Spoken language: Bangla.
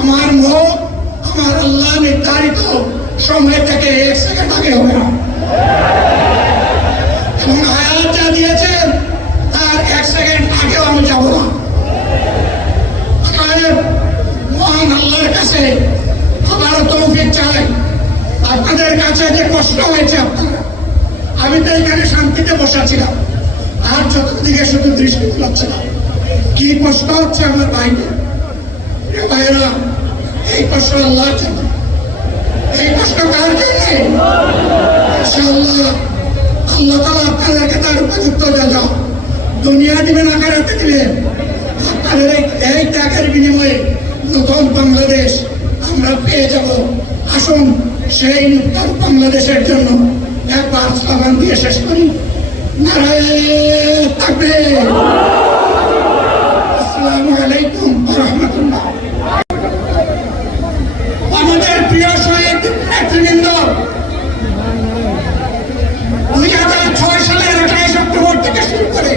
আমার মুখ আমার আল্লাহ নির্ধারিত সময় থেকে 1 সেকেন্ড আগে হবে না, এবং হায়াত যা দিয়েছেন তার 1 সেকেন্ড আগেও আমি যাব না। মহান আল্লাহর কাছে আবারও তৌফিক চাই। আপনাদের কাছে যে কষ্ট হয়েছে আপনারা, আমি তো এখানে শান্তিতে বসাছিলাম, আর চতুর্দিকে শুধু দৃষ্টি বুলাচ্ছিলাম। কি কষ্ট হচ্ছে আমার ভাইরা, এই কষ্ট আল্লাহর জন্য। এই কষ্ট কার জন্য? ইনশাআল্লাহ আল্লাহ তাআলা আপনাদেরকে তার উপযুক্ত জাযা দুনিয়া দিবেন, আখিরাতে দিবেন। আপনাদের এই ত্যাগের বিনিময়ে নতুন বাংলাদেশ আমরা পেয়ে যাব। আসুন সেই নতুন বাংলাদেশের জন্য একবার স্লোগান দিয়ে শেষ করি, নারায়ে তাকবীর। আসসালামু আলাইকুম ওয়া রাহমাতুল্লাহ। আমাদের প্রিয় শহীদ নেতৃবৃন্দ 2006 সালের 28 অক্টোবর থেকে শুরু করে